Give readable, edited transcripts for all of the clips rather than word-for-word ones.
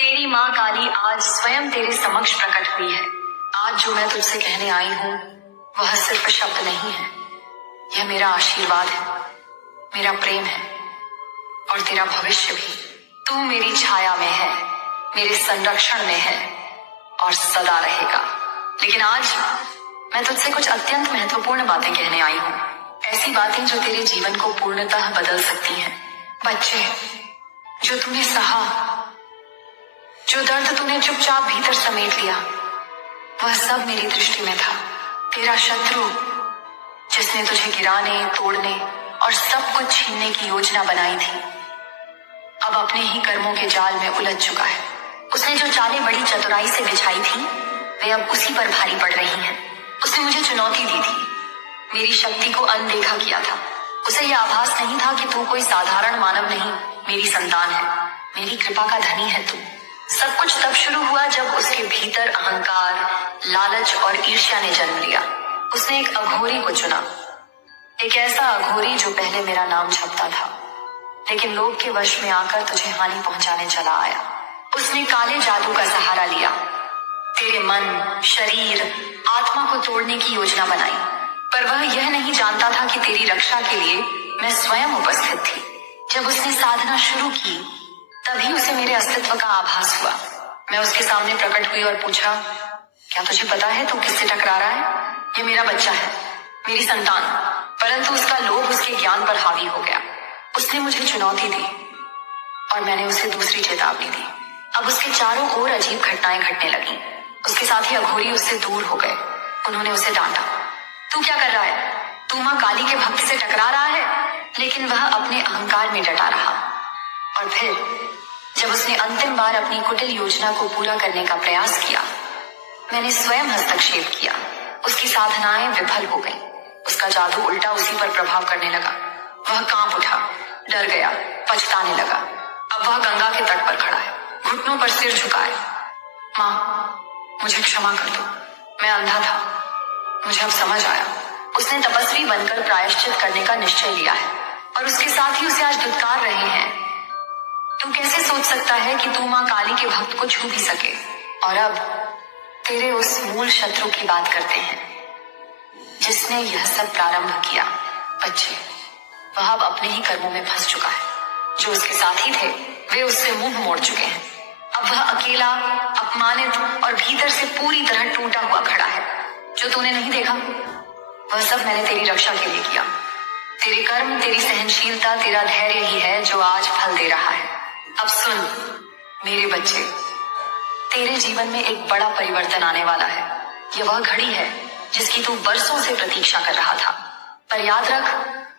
तेरी माँ काली आज स्वयं तेरे समक्ष प्रकट हुई है। आज जो मैं तुझसे कहने आई हूँ वह सिर्फ शब्द नहीं है, यह मेरा आशीर्वाद है, मेरा प्रेम है और तेरा भविष्य भी। तू मेरी छाया में है, मेरे संरक्षण में है और सदा रहेगा। लेकिन आज मैं तुझसे कुछ अत्यंत महत्वपूर्ण बातें कहने आई हूँ, ऐसी बातें जो तेरे जीवन को पूर्णतः बदल सकती हैं। बच्चे, जो तूने सहा, जो दर्द तूने चुपचाप भीतर समेट लिया, वह सब मेरी दृष्टि में था। तेरा शत्रु जिसने तुझे गिराने, तोड़ने और सब कुछ छीनने की योजना बनाई थी, अब अपने ही कर्मों के जाल में उलझ चुका है। उसने जो चालें बड़ी चतुराई से बिछाई थी, वे अब उसी पर भारी पड़ रही हैं। उसने मुझे चुनौती दी थी, मेरी शक्ति को अनदेखा किया था। उसे यह आभास नहीं था कि तू कोई साधारण मानव नहीं, मेरी संतान है, मेरी कृपा का धनी है तू। सब कुछ तब शुरू हुआ जब उसके भीतर अहंकार, लालच और ईर्ष्या ने जन्म लिया। उसने एक अघोरी को चुना, एक ऐसा अघोरी जो पहले मेरा नाम छपता था, लेकिन लोभ के वश में आकर तुझे हानि पहुंचाने चला आया। उसने काले जादू का सहारा लिया, तेरे मन, शरीर, आत्मा को तोड़ने की योजना बनाई, पर वह यह नहीं जानता था कि तेरी रक्षा के लिए मैं स्वयं उपस्थित थी। जब उसने साधना शुरू की, तभी उसे मेरे अस्तित्व का आभास हुआ। मैं उसके सामने प्रकट हुई और पूछा, क्या तुझे पता है तू किससे टकरा रहा है? ये मेरा बच्चा है, मेरी संतान। परंतु उसका लोभ उसके ज्ञान पर हावी हो गया। उसने मुझे चुनौती दी और मैंने उसे दूसरी चेतावनी दी। अब उसके चारों ओर अजीब घटनाएं घटने लगी। उसके साथी अघोरी उससे दूर हो गए। उन्होंने उसे डांटा, तू क्या कर रहा है? तू माँ काली के भक्त से टकरा रहा है। लेकिन वह अपने अहंकार में डटा रहा। और फिर जब उसने अंतिम बार अपनी कुटिल योजना को पूरा करने का प्रयास किया, मैंने स्वयं हस्तक्षेप किया। उसकी साधनाएं विफल हो गईं। उसका जादू उल्टा उसी पर प्रभाव करने लगा। वह कांप उठा, डर गया, पछताने लगा। अब वह गंगा के तट पर खड़ा है, घुटनों पर सिर झुकाए। माँ, मुझे क्षमा कर दो, मैं अंधा था, मुझे अब समझ आया। उसने तपस्वी बनकर प्रायश्चित करने का निश्चय लिया है और उसके साथ ही उसे आज दुत्कार रहे हैं। तू कैसे सोच सकता है कि तू माँ काली के भक्त को छू भी सके? और अब तेरे उस मूल शत्रु की बात करते हैं जिसने यह सब प्रारंभ किया। बच्चे, वह अब अपने ही कर्मों में फंस चुका है। जो उसके साथी थे वे उससे मुंह मोड़ चुके हैं। अब वह अकेला, अपमानित और भीतर से पूरी तरह टूटा हुआ खड़ा है। जो तूने नहीं देखा, वह सब मैंने तेरी रक्षा के लिए किया। तेरे कर्म, तेरी सहनशीलता, तेरा धैर्य ही है जो आज फल दे रहा है। अब सुन मेरे बच्चे, तेरे जीवन में एक बड़ा परिवर्तन आने वाला है। यह वह घड़ी है जिसकी तू बरसों से प्रतीक्षा कर रहा था। पर याद रख,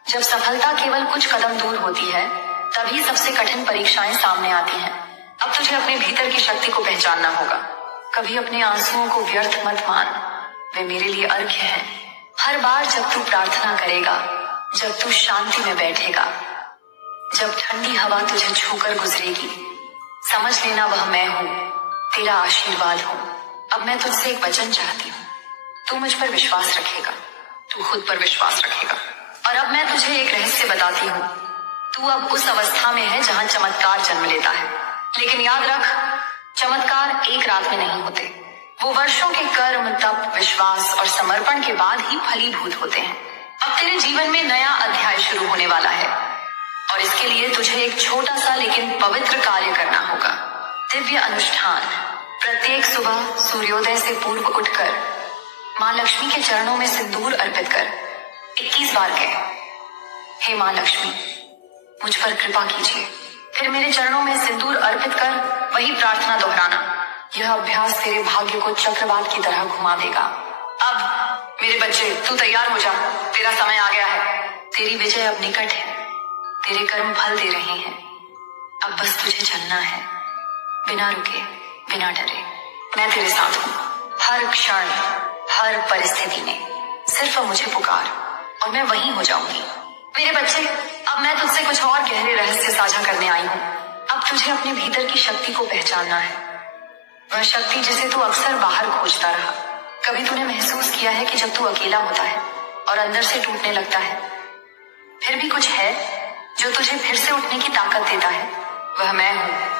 जब सफलता केवल कुछ कदम दूर होती है, तभी सबसे कठिन परीक्षाएं सामने आती हैं। अब तुझे अपने भीतर की शक्ति को पहचानना होगा। कभी अपने आंसुओं को व्यर्थ मत मान, वे मेरे लिए अर्घ्य हैं। हर बार जब तू प्रार्थना करेगा, जब तू शांति में बैठेगा, जब ठंडी हवा तुझे छूकर गुजरेगी, समझ लेना वह मैं हूँ, तेरा आशीर्वाद हूँ। अब मैं तुझसे एक वचन चाहती हूँ, तू मुझ पर विश्वास रखेगा, तू खुद पर विश्वास रखेगा। और अब मैं तुझे एक रहस्य बताती हूँ। तू अब उस अवस्था में है जहाँ चमत्कार जन्म लेता है। लेकिन याद रख, चमत्कार एक रात में नहीं होते। वो वर्षों के कर्म, तप, विश्वास और समर्पण के बाद ही फलीभूत होते हैं। अब तेरे जीवन में नया अध्याय शुरू होने वाला है और इसके लिए तुझे एक छोटा सा लेकिन पवित्र कार्य करना होगा। दिव्य अनुष्ठान। प्रत्येक सुबह सूर्योदय से पूर्व उठकर माँ लक्ष्मी के चरणों में सिंदूर अर्पित कर 21 बार कह, हे माँ लक्ष्मी, मुझ पर कृपा कीजिए। फिर मेरे चरणों में सिंदूर अर्पित कर वही प्रार्थना दोहराना। यह अभ्यास तेरे भाग्य को चक्रवात की तरह घुमा देगा। अब मेरे बच्चे, तू तैयार हो जा, तेरा समय आ गया है। तेरी विजय अब निकट है, तेरे कर्म फल दे रहे हैं। अब बस तुझे चलना है, बिना रुके, बिना डरे। मैं तेरे साथ हूँ, हर क्षण, हर परिस्थिति में। सिर्फ मुझे पुकार और मैं वहीं हो जाऊंगी। मेरे बच्चे, अब मैं तुझसे कुछ और गहरे रहस्य साझा करने आई हूँ। अब तुझे अपने भीतर की शक्ति को पहचानना है, वह शक्ति जिसे तू अक्सर बाहर खोजता रहा। कभी तूने महसूस किया है कि जब तू अकेला होता है और अंदर से टूटने लगता है, फिर भी कुछ है जो तुझे फिर से उठने की ताकत देता है? वह मैं हूँ।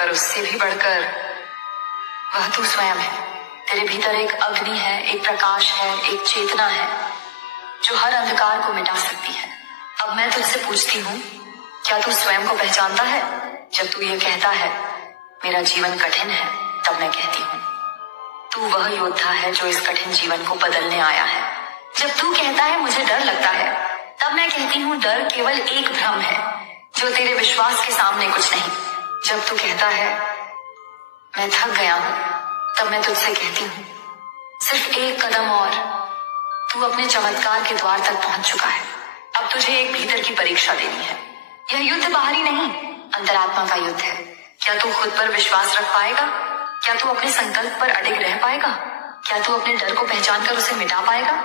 पर उससे भी बढ़कर वह तू स्वयं है। तेरे भीतर एक अग्नि है, एक प्रकाश है, एक चेतना है जो हर अंधकार को मिटा सकती है। अब मैं तुझसे पूछती हूँ, क्या तू स्वयं को पहचानता है? जब तू ये कहता है मेरा जीवन कठिन है, तब मैं कहती हूँ तू वह योद्धा है जो इस कठिन जीवन को बदलने आया है। जब तू कहता है मुझे डर लगता है, तब मैं कहती हूँ डर केवल एक भ्रम है जो तेरे विश्वास के सामने कुछ नहीं। जब तू कहता है मैं थक गया हूँ, तब मैं तुझसे कहती हूँ सिर्फ एक कदम और, तू अपने चमत्कार के द्वार तक पहुंच चुका है। अब तुझे एक भीतर की परीक्षा देनी है। यह युद्ध बाहरी नहीं, अंतरात्मा का युद्ध है। क्या तू खुद पर विश्वास रख पाएगा? क्या तू अपने संकल्प पर अडिग रह पाएगा? क्या तू अपने डर को पहचान कर उसे मिटा पाएगा?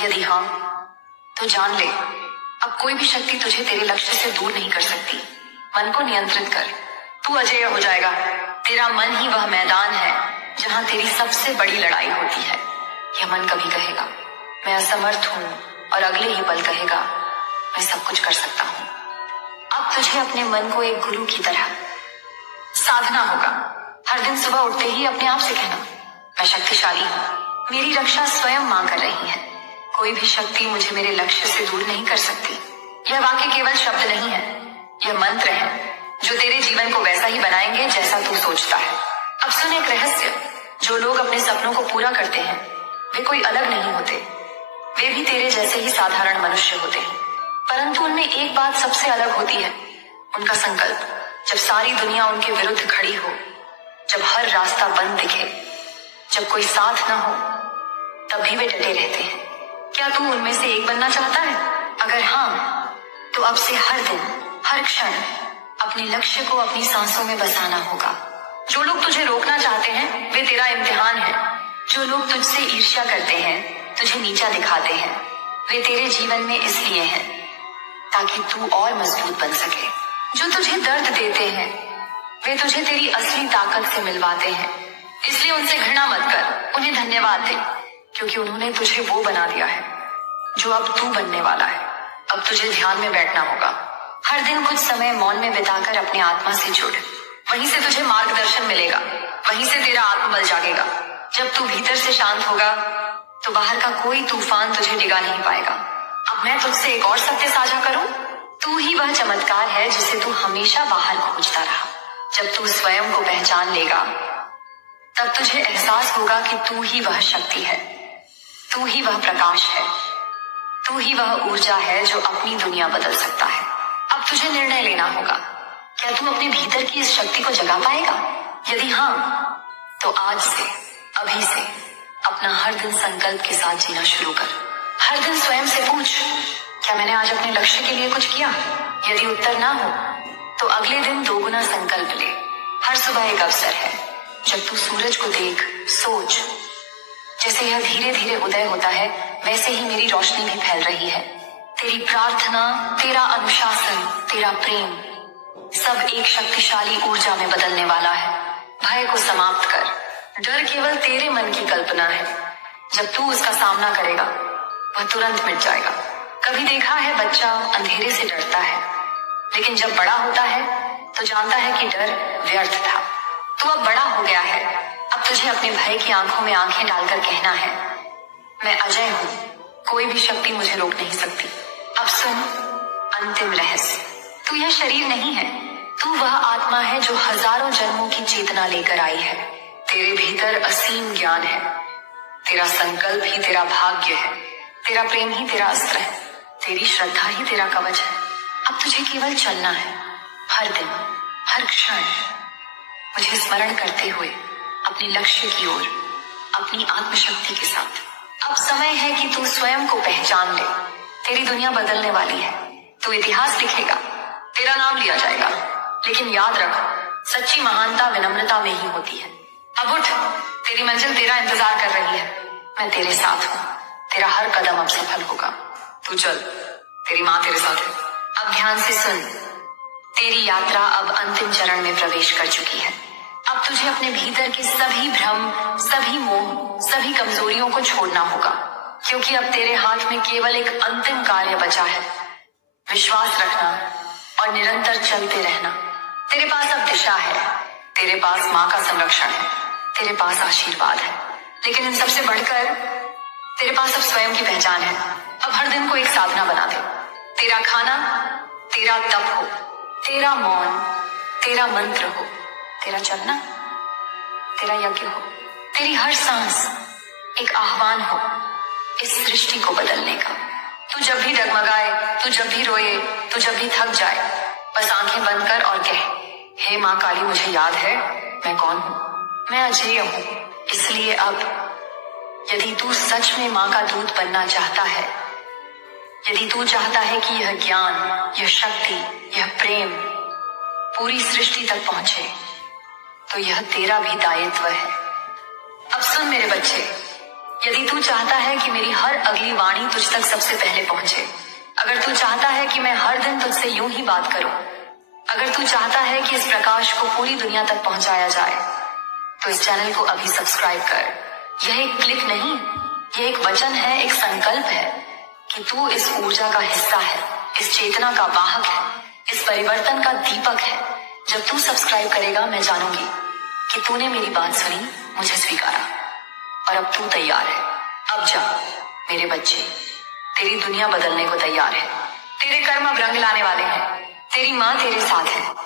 यदि हाँ, तो जान ले, अब कोई भी शक्ति तुझे तेरे लक्ष्य से दूर नहीं कर सकती। मन को नियंत्रित कर, तू अजेय हो जाएगा। तेरा मन ही वह मैदान है जहां तेरी सबसे बड़ी लड़ाई होती है। यह मन कभी कहेगा मैं असमर्थ हूं, और अगले ही पल कहेगा मैं सब कुछ कर सकता हूं। अब तुझे अपने मन को एक गुरु की तरह साधना होगा। हर दिन सुबह उठते ही अपने आप से कहना मैं शक्तिशाली हूँ, मेरी रक्षा स्वयं मां कर रही है। कोई भी शक्ति मुझे मेरे लक्ष्य से दूर नहीं कर सकती। यह वाक्य केवल शब्द नहीं है, यह मंत्र है जो तेरे जीवन को वैसा ही बनाएंगे जैसा तू सोचता है। अब सुन एक रहस्य, जो लोग अपने सपनों को पूरा करते हैं वे कोई अलग नहीं होते। वे भी तेरे जैसे ही साधारण मनुष्य होते हैं, परंतु उनमें एक बात सबसे अलग होती है, उनका संकल्प। जब सारी दुनिया उनके विरुद्ध खड़ी हो, जब हर रास्ता बंद दिखे, जब कोई साथ न हो, तब भी वे डटे रहते हैं। क्या तू उनमें से एक बनना चाहता है? अगर हाँ, तो अब से हर दिन, हर क्षण अपने लक्ष्य को अपनी सांसों में बसाना होगा। जो लोग तुझे रोकना चाहते हैं वे तेरा इम्तिहान है। जो लोग तुझसे ईर्ष्या करते हैं, तुझे नीचा दिखाते हैं, वे तेरे जीवन में इसलिए हैं ताकि तू और मजबूत बन सके। जो तुझे दर्द देते हैं वे तुझे तेरी असली ताकत से मिलवाते हैं। इसलिए उनसे घृणा मत कर, उन्हें धन्यवाद दे, क्योंकि उन्होंने तुझे वो बना दिया है जो अब तू बनने वाला है। अब तुझे ध्यान में बैठना होगा। हर दिन कुछ समय मौन में बिताकर अपने आत्मा से जुड़। वहीं से तुझे मार्गदर्शन मिलेगा, वहीं से तेरा आत्मबल जागेगा। जब तू भीतर से शांत होगा तो बाहर का कोई तूफान तुझे डिगा नहीं पाएगा। अब मैं तुझसे एक और सत्य साझा करूं, तू ही वह चमत्कार है जिसे तू हमेशा बाहर खोजता रहा। जब तू स्वयं को पहचान लेगा, तब तुझे एहसास होगा कि तू ही वह शक्ति है, तू ही वह प्रकाश है, तू ही वह ऊर्जा है जो अपनी दुनिया बदल सकता है। अब तुझे निर्णय लेना होगा, क्या तू अपने भीतर की इस शक्ति को जगा पाएगा? यदि हाँ, तो आज से, अभी से अपना हर दिन संकल्प के साथ जीना शुरू कर। हर दिन स्वयं से पूछ, क्या मैंने आज अपने लक्ष्य के लिए कुछ किया? यदि उत्तर ना हो, तो अगले दिन दोगुना संकल्प ले। हर सुबह एक अवसर है। जब तू सूरज को देख, सोच, जैसे यह धीरे धीरे उदय होता है, वैसे ही मेरी रोशनी भी फैल रही है। तेरी प्रार्थना, तेरा अनुशासन, तेरा प्रेम, सब एक शक्तिशाली ऊर्जा में बदलने वाला है। भय को समाप्त कर। डर केवल तेरे मन की कल्पना है। जब तू उसका सामना करेगा, वह तुरंत मिट जाएगा। कभी देखा है बच्चा अंधेरे से डरता है, लेकिन जब बड़ा होता है तो जानता है कि डर व्यर्थ था। तू अब बड़ा हो गया है। अब तुझे अपने भय की आंखों में आंखें डालकर कहना है, मैं अजय हूं, कोई भी शक्ति मुझे रोक नहीं सकती। अब सुन अंतिम रहस्य, तू यह शरीर नहीं है, तू वह आत्मा है जो हजारों जन्मों की चेतना लेकर आई है। तेरे भीतर असीम ज्ञान है। तेरा संकल्प ही तेरा भाग्य है। तेरा प्रेम ही तेरा अस्त्र है। तेरी श्रद्धा ही तेरा कवच है। अब तुझे केवल चलना है, हर दिन, हर क्षण मुझे स्मरण करते हुए अपने लक्ष्य की ओर, अपनी आत्मशक्ति के साथ। अब समय है कि तू स्वयं को पहचान ले। तेरी दुनिया बदलने वाली है। तू इतिहास लिखेगा, तेरा नाम लिया जाएगा, लेकिन याद रख, सच्ची महानता विनम्रता में ही होती है। अब उठ, तेरी मंजिल तेरा इंतजार कर रही है। मैं तेरे साथ हूँ। तेरा हर कदम अब सफल होगा। तू चल, तेरी माँ तेरे साथ है। अब ध्यान से सुन, तेरी यात्रा अब अंतिम चरण में प्रवेश कर चुकी है। अब तुझे अपने भीतर के सभी भ्रम, सभी मोह, सभी कमजोरियों को छोड़ना होगा, क्योंकि अब तेरे हाथ में केवल एक अंतिम कार्य बचा है। विश्वास रखना और निरंतर चलते रहना। तेरे पास अब दिशा है, तेरे पास माँ का संरक्षण है, तेरे पास आशीर्वाद है, लेकिन इन सबसे बढ़कर तेरे पास अब स्वयं की पहचान है। अब हर दिन को एक साधना बना दे। तेरा खाना तेरा तप हो, तेरा मौन तेरा मंत्र हो, तेरा चलना तेरा यज्ञ हो, तेरी हर सांस एक आह्वान हो इस सृष्टि को बदलने का। तू जब भी डगमगाए, तू जब भी रोए, तू जब भी थक जाए, बस आंखें बंद कर और कह, हे माँ काली, मुझे याद है मैं कौन हूँ। मैं अजेय हूँ। इसलिए अब यदि तू सच में माँ का दूत बनना चाहता है, यदि तू चाहता है कि यह ज्ञान, यह शक्ति, यह प्रेम पूरी सृष्टि तक पहुंचे, तो यह तेरा भी दायित्व है। अब सुन मेरे बच्चे, यदि तू चाहता है कि मेरी हर अगली वाणी तुझ तक सबसे पहले पहुंचे, अगर तू चाहता है कि मैं हर दिन तुझसे यूं ही बात करूं, अगर तू चाहता है कि इस प्रकाश को पूरी दुनिया तक पहुंचाया जाए, तो इस चैनल को अभी सब्सक्राइब कर। यह एक क्लिक नहीं, यह एक वचन है, एक संकल्प है कि तू इस ऊर्जा का हिस्सा है, इस चेतना का वाहक है, इस परिवर्तन का दीपक है। जब तू सब्सक्राइब करेगा, मैं जानूंगी कि तूने मेरी बात सुनी, मुझे स्वीकारा, और अब तू तैयार है। अब जा मेरे बच्चे, तेरी दुनिया बदलने को तैयार है। तेरे कर्म अब रंग लाने वाले हैं। तेरी माँ तेरे साथ है।